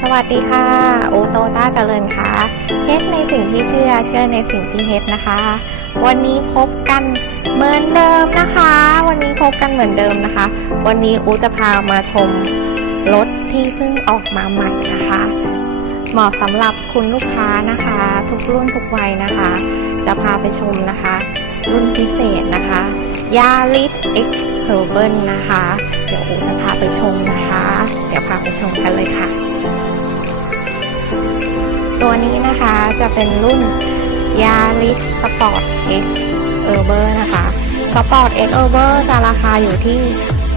สวัสดีค่ะ โอโตต้าเจริญค่ะเฮ็ดในสิ่งที่เชื่อเชื่อในสิ่งที่เฮ็ดนะคะ วันนี้พบกันเหมือนเดิมนะคะ วันนี้พบกันเหมือนเดิมนะคะ วันนี้อูจะพามาชมรถที่เพิ่งออกมาใหม่นะคะ เหมาะสำหรับคุณลูกค้านะคะ ทุกรุ่นทุกวัยนะคะ จะพาไปชมนะคะ รุ่นพิเศษนะคะยาริส X h e r b e l นะคะ เดี๋ยวอูจะพาไปชมนะคะ เดี๋ยวพาไปชมกันเลยค่ะ ตัวนี้นะคะจะเป็นรุ่นยาริสสปอร์ต X u r b e r นะคะสปอร์ต X u r b e r จะราคาอยู่ที่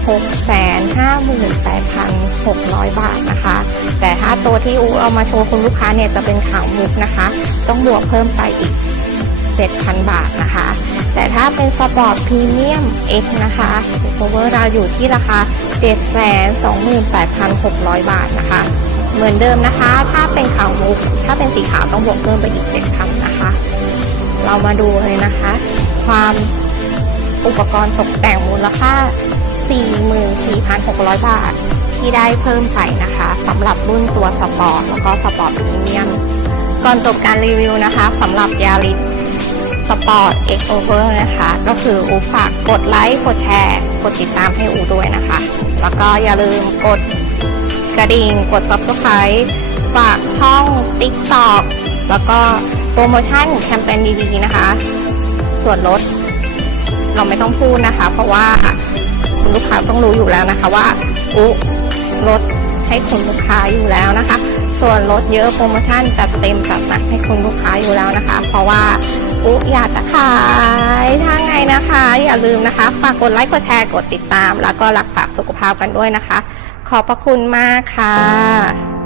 658,600 บาทนะคะ แต่ถ้าตัวที่อูเอามาโชว์คุณลูกค้าเนี่ยจะเป็นขาวมุกนะคะ ต้องบวกเพิ่มไปอีก 7,000 บาทนะคะ แต่ถ้าเป็นสปอร์ตพรีเมียม X นะคะโอเวอร์เราอยู่ที่ราคา 728,600 บาทนะคะ เหมือนเดิมนะคะ ถ้าเป็นขาวมุก ถ้าเป็นสีขาวต้องบวกเพิ่มไปอีก7,000นะคะ เรามาดูเลยนะคะ ความอุปกรณ์ตกแต่งมูลค่า 44,600 บาท ที่ได้เพิ่มไปนะคะสำหรับรุ่นตัวสปอร์ตแล้วก็สปอร์ตพรีเมียมก่อนจบการรีวิวนะคะสำหรับยาริส สปอร์ต X Over นะคะ ก็คืออูฝากกดไลค์ กดแชร์ กดติดตามให้อูด้วยนะคะ แล้วก็อย่าลืมกดกระดิ่ง กด subscribe ฝากช่อง TikTok แล้วก็โปรโมชั่นแคมเปญดีๆนะคะ ส่วนลดเราไม่ต้องพูดนะคะ เพราะว่าคุณลูกค้าต้องรู้อยู่แล้วนะคะว่าอุลดให้คุณลูกค้าอยู่แล้วนะคะ ส่วนลดเยอะโปรโมชั่นจัดเต็มจัดหนักให้คุณลูกค้าอยู่แล้วนะคะ เพราะว่า อุอยากจะขายถ้าไงนะคะ อย่าลืมนะคะ ฝากกดไลค์กดแชร์กดติดตาม แล้วก็รักษาสุขภาพกันด้วยนะคะ ขอบพระคุณมากค่ะ